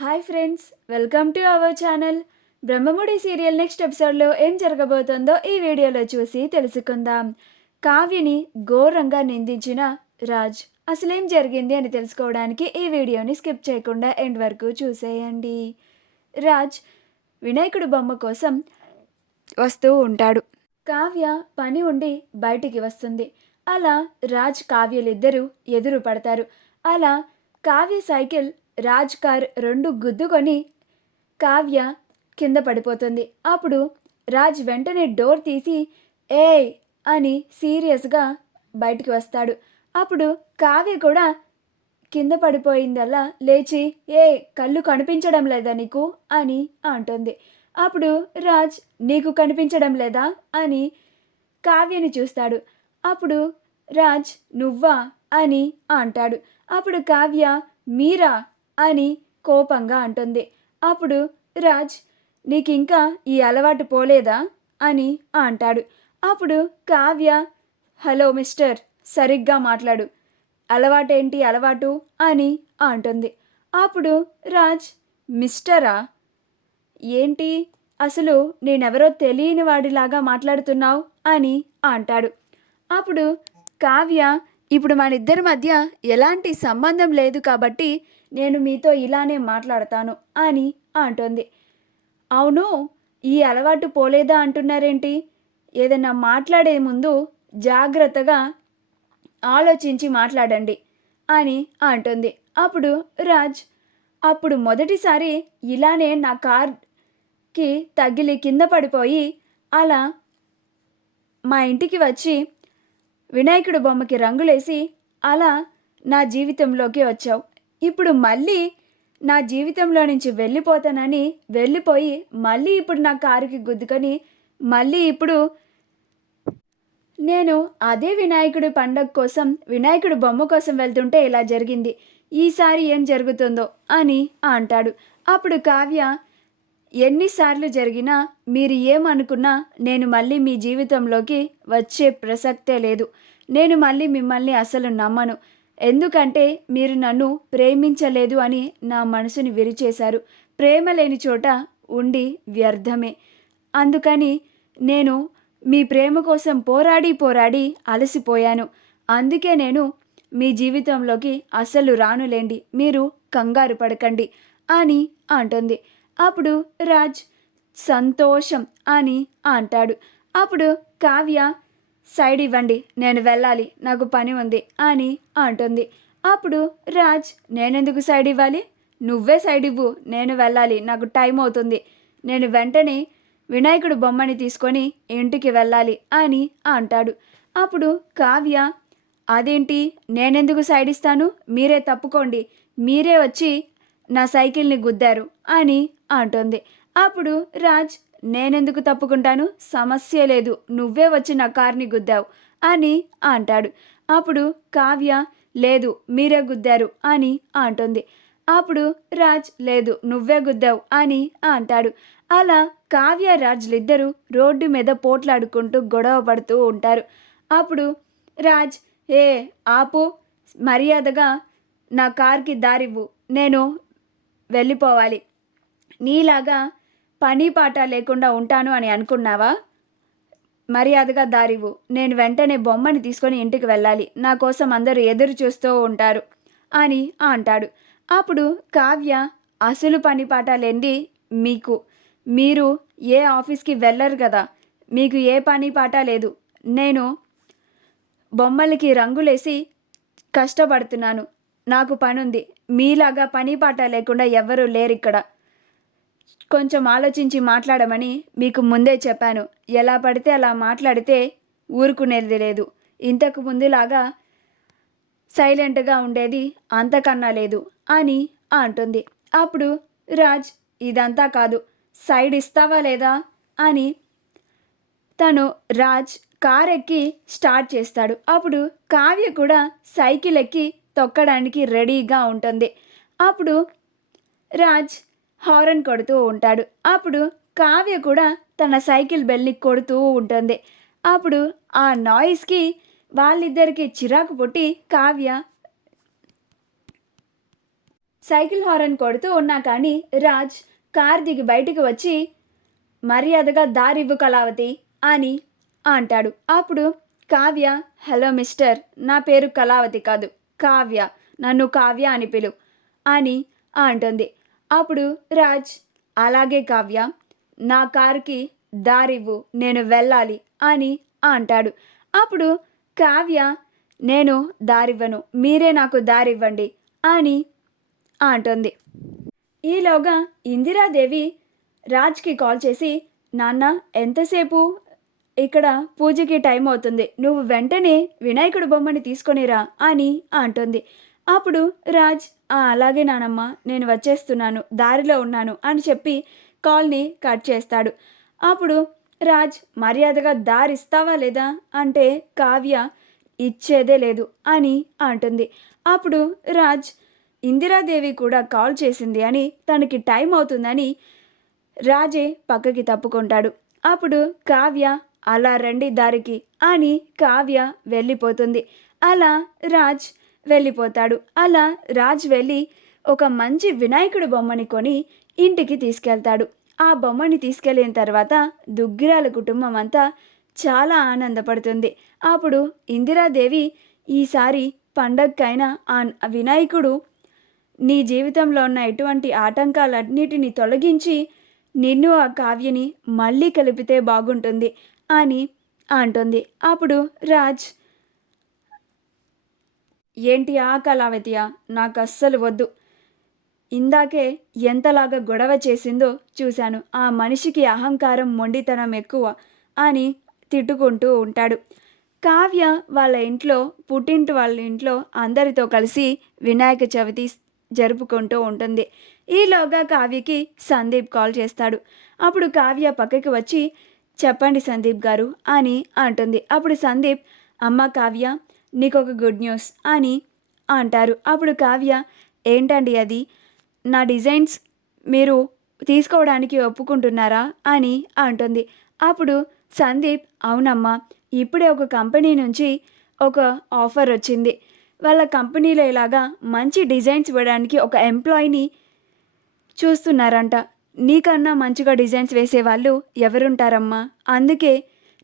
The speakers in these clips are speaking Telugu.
Hi friends, welcome to our channel. Brahmamudi serial next ఎపిసోడ్లో ఏం జరగబోతుందో ఈ వీడియోలో చూసి తెలుసుకుందాం. కావ్యని ఘోరంగా నిందించిన రాజ్ అసలేం జరిగింది అని తెలుసుకోవడానికి ఈ వీడియోని స్కిప్ చేయకుండా ఎండ్ వరకు చూసేయండి. రాజ్ వినాయకుడు బొమ్మ కోసం వస్తూ ఉంటాడు. కావ్య పని ఉండి బయటికి వస్తుంది. అలా రాజ్ కావ్యలిద్దరూ ఎదురు పడతారు. అలా కావ్య సైకిల్ రాజ్ కార్ రెండు గుద్దుకొని కావ్య కింద పడిపోతుంది. అప్పుడు రాజ్ వెంటనే డోర్ తీసి ఏయ్ అని సీరియస్గా బయటికి వస్తాడు. అప్పుడు కావ్య కూడా కింద పడిపోయిందల్లా లేచి ఏ కళ్ళు కనిపించడం లేదా నీకు అని అంటుంది. అప్పుడు రాజ్ నీకు కనిపించడం లేదా అని కావ్యని చూస్తాడు. అప్పుడు రాజ్ నువ్వా అని అంటాడు. అప్పుడు కావ్య మీరా అని కోపంగా అంటుంది. అప్పుడు రాజ్ నీకింకా ఈ అలవాటు పోలేదా అని అంటాడు. అప్పుడు కావ్య హలో మిస్టర్, సరిగ్గా మాట్లాడు, అలవాటేంటి అలవాటు అని అంటుంది. అప్పుడు రాజ్ మిస్టరా ఏంటి, అసలు నేనెవరో తెలియని వాడిలాగా మాట్లాడుతున్నావు అని అంటాడు. అప్పుడు కావ్య ఇప్పుడు మన ఇద్దరి మధ్య ఎలాంటి సంబంధం లేదు కాబట్టి నేను మీతో ఇలానే మాట్లాడతాను అని అంటుంది. అవును, ఈ అలవాటు పోలేదా అంటున్నారేంటి? ఏదైనా మాట్లాడే ముందు జాగ్రత్తగా ఆలోచించి మాట్లాడండి అని అంటుంది. అప్పుడు రాజ్ అప్పుడు మొదటిసారి ఇలానే నా కార్కి తగిలి కింద పడిపోయి అలా మా ఇంటికి వచ్చి వినాయకుడు బొమ్మకి రంగులేసి అలా నా జీవితంలోకి వచ్చావు. ఇప్పుడు మళ్ళీ నా జీవితంలో నుంచి వెళ్ళిపోతానని వెళ్ళిపోయి మళ్ళీ ఇప్పుడు నా కారుకి గుద్దుకొని మళ్ళీ ఇప్పుడు నేను అదే వినాయకుడి పండగ కోసం వినాయకుడి బొమ్మ కోసం వెళ్తుంటే ఇలా జరిగింది. ఈసారి ఏం జరుగుతుందో అని అంటాడు. అప్పుడు కావ్య ఎన్నిసార్లు జరిగినా మీరు ఏమనుకున్నా నేను మళ్ళీ మీ జీవితంలోకి వచ్చే ప్రసక్తే లేదు. నేను మళ్ళీ మిమ్మల్ని అసలు నమ్మను. ఎందుకంటే మీరు నన్ను ప్రేమించలేదు అని నా మనసుని విరిచేశారు. ప్రేమ లేని చోట ఉండి వ్యర్థమే. అందుకని నేను మీ ప్రేమ కోసం పోరాడి పోరాడి అలసిపోయాను. అందుకే నేను మీ జీవితంలోకి అస్సలు రానులేండి, మీరు కంగారు పడకండి అని అంటుంది. అప్పుడు రాజ్ సంతోషం అని అంటాడు. అప్పుడు కావ్య సైడ్ ఇవ్వండి, నేను వెళ్ళాలి, నాకు పని ఉంది అని అంటుంది. అప్పుడు రాజ్ నేనెందుకు సైడ్ ఇవ్వాలి, నువ్వే సైడ్ ఇవ్వు, నేను వెళ్ళాలి, నాకు టైం అవుతుంది, నేను వెంటనే వినాయకుడు బొమ్మని తీసుకొని ఇంటికి వెళ్ళాలి అని అంటాడు. అప్పుడు కావ్య అదేంటి, నేనెందుకు సైడ్ ఇస్తాను, మీరే తప్పుకోండి, మీరే వచ్చి నా సైకిల్ని గుద్దారు అని అంటుంది. అప్పుడు రాజ్ నేనెందుకు తప్పుకుంటాను, సమస్య లేదు, నువ్వే వచ్చి నా కార్ని గుద్దావు అని అంటాడు. అప్పుడు కావ్య లేదు మీరే గుద్దారు అని అంటుంది. అప్పుడు రాజ్ లేదు నువ్వే గుద్దావు అని అంటాడు. అలా కావ్య రాజ్లిద్దరూ రోడ్డు మీద పోట్లాడుకుంటూ గొడవ పడుతూ ఉంటారు. అప్పుడు రాజ్ ఏ ఆపు, మర్యాదగా నా కార్కి దారివ్వు, నేను వెళ్ళిపోవాలి, నీలాగా పని పాట లేకుండా ఉంటాను అని అనుకున్నావా, మర్యాదగా దారివ్వు, నేను వెంటనే బొమ్మని తీసుకొని ఇంటికి వెళ్ళాలి, నా కోసం అందరూ ఎదురు చూస్తూ ఉంటారు అని అంటాడు. అప్పుడు కావ్య అసలు పని పాట లేనిది మీకు, మీరు ఏ ఆఫీస్కి వెళ్ళరు కదా, మీకు ఏ పని పాట లేదు, నేను బొమ్మలకి రంగులేసి కష్టపడుతున్నాను, నాకు పనుంది, మీలాగా పని పాట లేకుండా ఎవ్వరూ లేరు ఇక్కడ, కొంచెం ఆలోచించి మాట్లాడమని మీకు ముందే చెప్పాను, ఎలా పడితే అలా మాట్లాడితే ఊరుకునేది లేదు, ఇంతకు ముందులాగా సైలెంట్గా ఉండేది అంతకన్నా లేదు అని అంటుంది. అప్పుడు రాజ్ ఇదంతా కాదు, సైడ్ ఇస్తావా లేదా అని తను రాజ్ కార్ ఎక్కి స్టార్ట్ చేస్తాడు. అప్పుడు కావ్య కూడా సైకిల్ ఎక్కి తొక్కడానికి రెడీగా ఉంటుంది. అప్పుడు రాజ్ హారన్ కొడుతూ ఉంటాడు. అప్పుడు కావ్య కూడా తన సైకిల్ బెల్ని కొడుతూ ఉంటుంది. అప్పుడు ఆ నాయిస్కి వాళ్ళిద్దరికీ చిరాకు పుట్టి కావ్య సైకిల్ హారన్ కొడుతూ ఉన్నా కానీ రాజ్ కార్ దిగి బయటికి వచ్చి మర్యాదగా దారివ్వు కళావతి అని అంటాడు. అప్పుడు కావ్య, హలో మిస్టర్, నా పేరు కళావతి కాదు కావ్య, నన్ను కావ్య అని పిలు అని అంటుంది. అప్పుడు రాజ్, అలాగే కావ్య, నా కారుకి దారివ్వు, నేను వెళ్ళాలి అని అంటాడు. అప్పుడు కావ్య, నేను దారివ్వను, మీరే నాకు దారివ్వండి అని అంటుంది. ఈలోగా ఇందిరాదేవి రాజ్కి కాల్ చేసి, నాన్న ఎంతసేపు, ఇక్కడ పూజకి టైం అవుతుంది, నువ్వు వెంటనే వినాయకుడు బొమ్మని తీసుకొనిరా అని అంటుంది. అప్పుడు రాజ్, అలాగే నానమ్మ, నేను వచ్చేస్తున్నాను, దారిలో ఉన్నాను అని చెప్పి కాల్ని కట్ చేస్తాడు. అప్పుడు రాజ్ మర్యాదగా దారిస్తావా లేదా అంటే కావ్య ఇచ్చేదే లేదు అని అంటుంది. అప్పుడు రాజ్, ఇందిరాదేవి కూడా కాల్ చేసింది అని, తనకి టైం అవుతుందని రాజే పక్కకి తప్పుకుంటాడు. అప్పుడు కావ్య, అలా రండి దారికి అని కావ్య వెళ్ళిపోతుంది. అలా రాజ్ వెళ్ళిపోతాడు. అలా రాజ్ వెళ్ళి ఒక మంచి వినాయకుడు బొమ్మని కొని ఇంటికి తీసుకెళ్తాడు. ఆ బొమ్మని తీసుకెళ్ళిన తర్వాత దుగ్గిరాల కుటుంబం అంతా చాలా ఆనందపడుతుంది. అప్పుడు ఇందిరాదేవి, ఈసారి పండగకైనా ఆ వినాయకుడు నీ జీవితంలో ఉన్న ఎటువంటి ఆటంకాలన్నిటిని తొలగించి నిన్ను ఆ కావ్యని మళ్ళీ కలిపితే బాగుంటుంది అని అంటుంది. అప్పుడు రాజ్, ఏంటి ఆ కళావతియా, నాకు అస్సలు వద్దు, ఇందాకే ఎంతలాగా గొడవ చేసిందో చూశాను, ఆ మనిషికి అహంకారం మొండితనం ఎక్కువ అని తిట్టుకుంటూ ఉంటాడు. కావ్య వాళ్ళ ఇంట్లో, పుట్టింటి వాళ్ళ ఇంట్లో అందరితో కలిసి వినాయక చవితి జరుపుకుంటూ ఉంటుంది. ఈలోగా కావ్యకి సందీప్ కాల్ చేస్తాడు. అప్పుడు కావ్య పక్కకి వచ్చి, చెప్పండి సందీప్ గారు అని అంటుంది. అప్పుడు సందీప్, అమ్మ కావ్య, నీకొక గుడ్ న్యూస్ అని అంటారు. అప్పుడు కావ్య, ఏంటండి అది, నా డిజైన్స్ మీరు తీసుకోవడానికి ఒప్పుకుంటున్నారా అని అంటుంది. అప్పుడు సందీప్, అవునమ్మా, ఇప్పుడే ఒక కంపెనీ నుంచి ఒక ఆఫర్ వచ్చింది, వాళ్ళ కంపెనీలో ఇలాగా మంచి డిజైన్స్ ఇవ్వడానికి ఒక ఎంప్లాయీని చూస్తున్నారంట, నీకన్నా మంచిగా డిజైన్స్ వేసేవాళ్ళు ఎవరుంటారమ్మా, అందుకే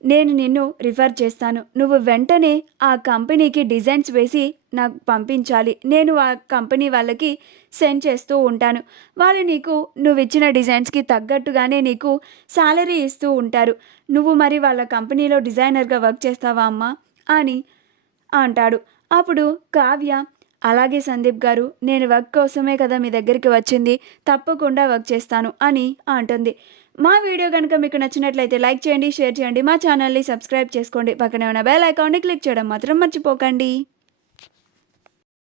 నేను నిన్ను రిఫర్ చేస్తాను, నువ్వు వెంటనే ఆ కంపెనీకి డిజైన్స్ వేసి నాకు పంపించాలి, నేను ఆ కంపెనీ వాళ్ళకి సెండ్ చేస్తూ ఉంటాను, వాళ్ళు నీకు నువ్వు ఇచ్చిన డిజైన్స్కి తగ్గట్టుగానే నీకు శాలరీ ఇస్తూ ఉంటారు, నువ్వు మరి వాళ్ళ కంపెనీలో డిజైనర్గా వర్క్ చేస్తావా అమ్మా అని అంటాడు. అప్పుడు కావ్య, అలాగే సందీప్ గారు, నేను వర్క్ కోసమే కదా మీ దగ్గరికి వచ్చింది, తప్పకుండా వర్క్ చేస్తాను అని అంటుంది. మా వీడియో కనుక మీకు నచ్చినట్లయితే లైక్ చేయండి, షేర్ చేయండి, మా ఛానల్ని సబ్స్క్రైబ్ చేసుకోండి, పక్కనే ఉన్న బెల్ ఐకాన్ని క్లిక్ చేయడం మాత్రం మర్చిపోకండి.